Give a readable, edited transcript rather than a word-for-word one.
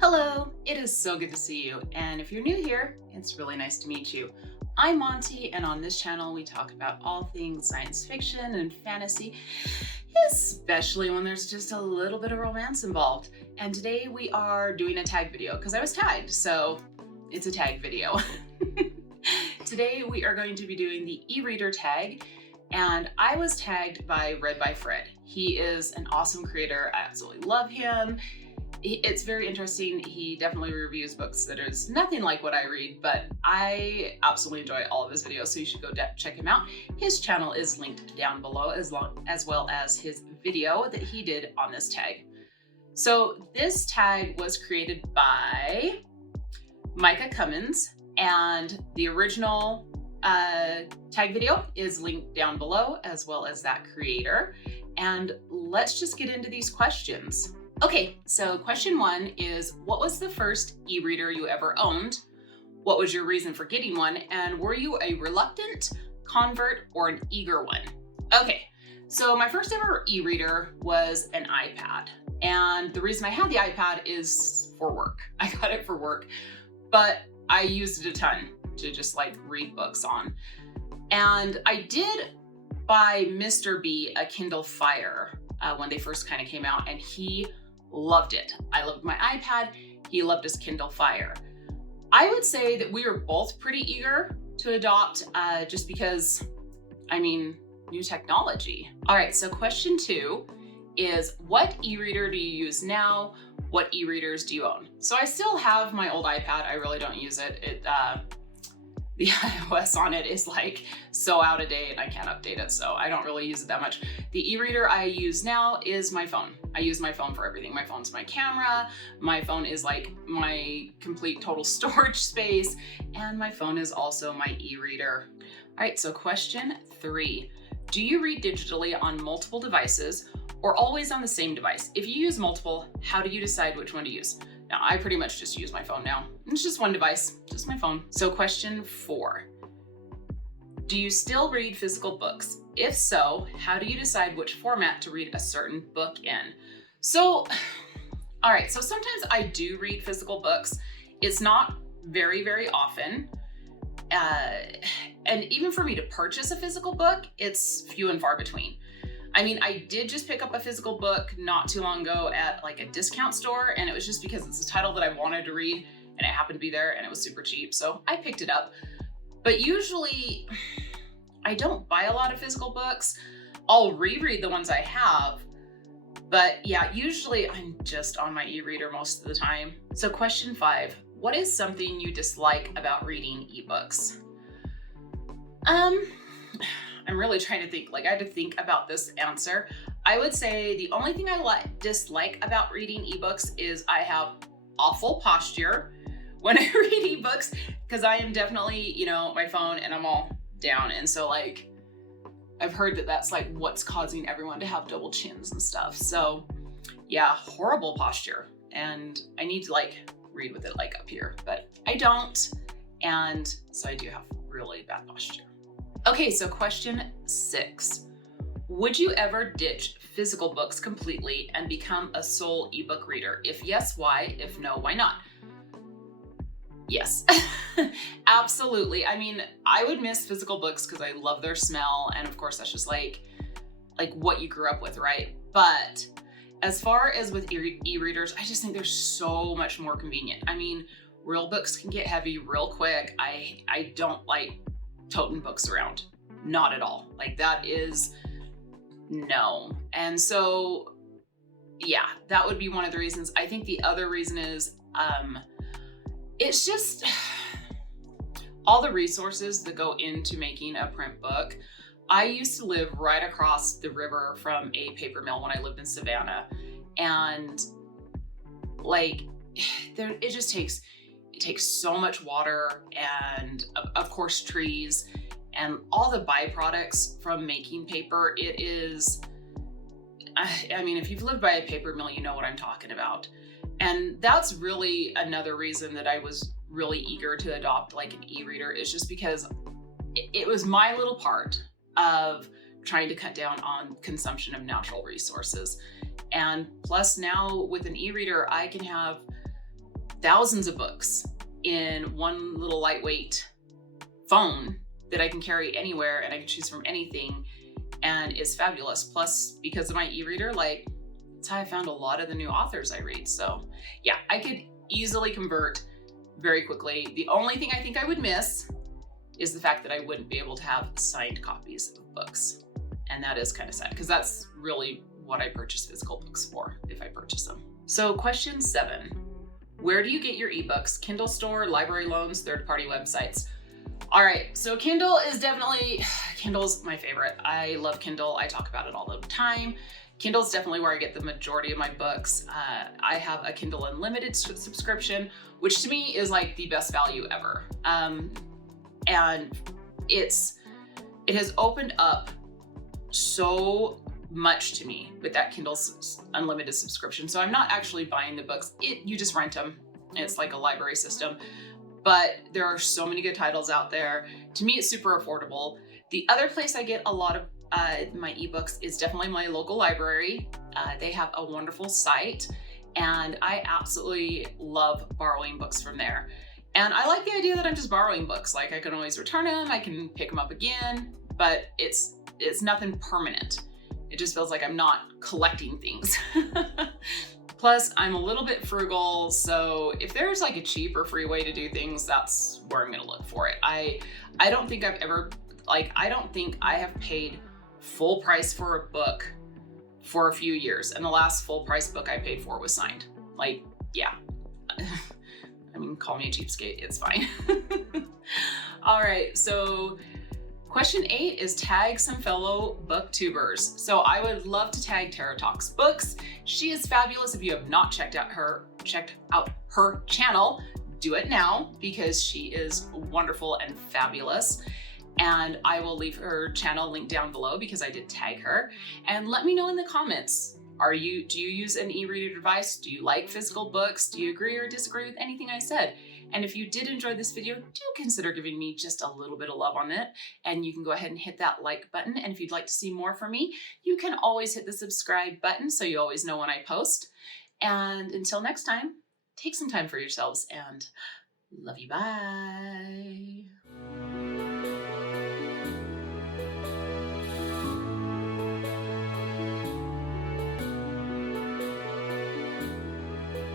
Hello, it is so good to see you. And if you're new here, it's really nice to meet you. I'm Monty, and on this channel, we talk about all things science fiction and fantasy, especially when there's just a little bit of romance involved. And today we are doing a tag video because I was tagged, so it's a tag video. Today we are going to be doing the e-reader tag, and I was tagged by Read by Fred. He is an awesome creator. I absolutely love him. It's very interesting. He definitely reviews books that is nothing like what I read, but I absolutely enjoy all of his videos, so you should go check him out. His channel is linked down below, as well as his video that he did on this tag. So this tag was created by Micah Cummins, and the original tag video is linked down below, as well as that creator. And let's just get into these questions. Okay, so question one is, what was the first e-reader you ever owned? What was your reason for getting one? And were you a reluctant, convert, or an eager one? Okay, so my first ever e-reader was an iPad. And the reason I had the iPad is for work. I got it for work, but I used it a ton to just like read books on. And I did buy Mr. B a Kindle Fire when they first kind of came out, and he loved it. I loved my iPad. He loved his Kindle Fire. I would say that we were both pretty eager to adopt just because, I mean, new technology. All right, so question two is, what e-reader do you use now? What e-readers do you own? So I still have my old iPad. I really don't use it. The iOS on it is like so out of date and I can't update it, so I don't really use it that much. The e-reader I use now is my phone. I use my phone for everything. My phone's my camera, my phone is like my complete total storage space, and my phone is also my e-reader. All right, so question three. Do you read digitally on multiple devices or always on the same device? If you use multiple, how do you decide which one to use? Now, I pretty much just use my phone now. It's just one device, just my phone. So question four, do you still read physical books? If so, how do you decide which format to read a certain book in? So, all right, so sometimes I do read physical books. It's not very, very often. And even for me to purchase a physical book, it's few and far between. I mean, I did just pick up a physical book not too long ago at like a discount store, and it was just because it's a title that I wanted to read and it happened to be there and it was super cheap, so I picked it up. But usually I don't buy a lot of physical books. I'll reread the ones I have, but yeah, usually I'm just on my e-reader most of the time. So question five, what is something you dislike about reading ebooks? I'm really trying to think, like I had to think about this answer. I would say the only thing I dislike about reading ebooks is I have awful posture when I read ebooks, because I am definitely, my phone and I'm all down. And so like, I've heard that that's like what's causing everyone to have double chins and stuff. So yeah, horrible posture. And I need to like read with it like up here, but I don't. And so I do have really bad posture. Okay, so question six. Would you ever ditch physical books completely and become a sole ebook reader? If yes, why? If no, why not? Yes, absolutely. I mean, I would miss physical books because I love their smell. And of course, that's just like what you grew up with, right? But as far as with e-readers, I just think they're so much more convenient. I mean, real books can get heavy real quick. I don't like toting books around, not at all. Like that is no. And so yeah, that would be one of the reasons. I think the other reason is it's just all the resources that go into making a print book. I used to live right across the river from a paper mill when I lived in Savannah, and like it takes so much water and of course trees and all the byproducts from making paper. It is, I mean, if you've lived by a paper mill, you know what I'm talking about. And that's really another reason that I was really eager to adopt like an e-reader, is just because it was my little part of trying to cut down on consumption of natural resources. And plus now with an e-reader, I can have thousands of books in one little lightweight phone that I can carry anywhere and I can choose from anything, and is fabulous. Plus, because of my e-reader, like, that's how I found a lot of the new authors I read. So yeah, I could easily convert very quickly. The only thing I think I would miss is the fact that I wouldn't be able to have signed copies of books. And that is kind of sad, because that's really what I purchase physical books for, if I purchase them. So question 7, where do you get your ebooks? Kindle store, library loans, third-party websites? All right, so Kindle's my favorite. I love Kindle. I talk about it all the time. Kindle's definitely where I get the majority of my books. I have a Kindle Unlimited subscription, which to me is like the best value ever. And it has opened up so much to me with that Kindle Unlimited subscription. So I'm not actually buying the books. You just rent them. It's like a library system. But there are so many good titles out there. To me, it's super affordable. The other place I get a lot of my ebooks is definitely my local library. They have a wonderful site, and I absolutely love borrowing books from there. And I like the idea that I'm just borrowing books. Like, I can always return them, I can pick them up again, but it's nothing permanent. It just feels like I'm not collecting things. Plus, I'm a little bit frugal, so if there's like a cheap or free way to do things, that's where I'm gonna look for it. I don't think I have paid full price for a book for a few years, and the last full price book I paid for was signed. Like, yeah. I mean, call me a cheapskate, it's fine. All right, so question 8 is tag some fellow booktubers. So I would love to tag Tara Talks Books. She is fabulous. If you have not checked out her channel, do it now, because she is wonderful and fabulous. And I will leave her channel link down below because I did tag her. And let me know in the comments, do you use an e-reader device? Do you like physical books? Do you agree or disagree with anything I said? And if you did enjoy this video, do consider giving me just a little bit of love on it. And you can go ahead and hit that like button. And if you'd like to see more from me, you can always hit the subscribe button so you always know when I post. And until next time, take some time for yourselves and love you, bye.